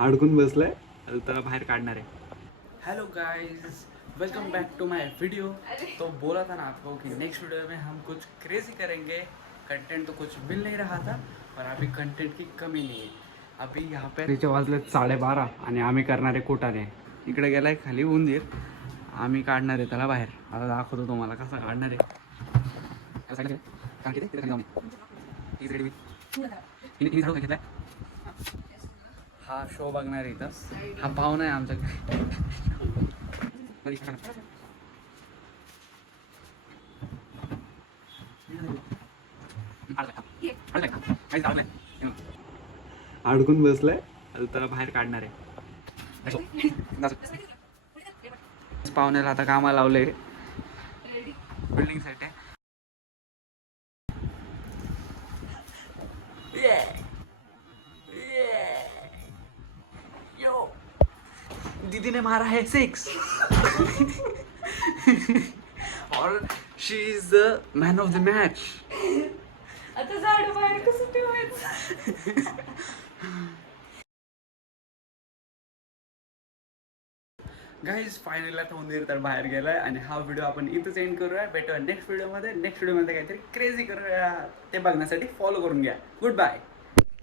अडकून बसलाय, त्याला बाहेर काढणार आहे. Hello guys, welcome back to my video. तो बोला था ना आपको कि नेक्स्ट वीडियो में हम कुछ क्रेजी करेंगे. कंटेंट तो कुछ मिल नहीं रहा था, पर अभी कंटेंट की कमी नहीं है. अभी यहाँ पे तिचे वाजले 12:30 आणि आम्ही करणार आहे कोटाने. इकडे गेलाय खाली उंदीर, आम्ही काढणार आहे त्याला बाहेर. आता दाखवतो तुम्हाला कसं काढणार आहे. हा शो बघणार आहे इथं. हा पाहुणा आहे आमच्याकडे. अडकून बसलाय, त्याला बाहेर काढणार आहे. पाहुण्याला आता कामाला लावले बिल्डिंग साठी. दीदी ने मारा है 6 और she is the man of the match. आता झाड बाहेर कसं ठेवायचं? गाईज फायनली आता उंदीर तर बाहेर गेलाय आणि हा व्हिडिओ आपण इथंच एंड करूया. भेटूया नेक्स्ट व्हिडिओमध्ये. नेक्स्ट व्हिडिओमध्ये काहीतरी क्रेझी करूया. ते बघण्यासाठी फॉलो करून घ्या. Good bye.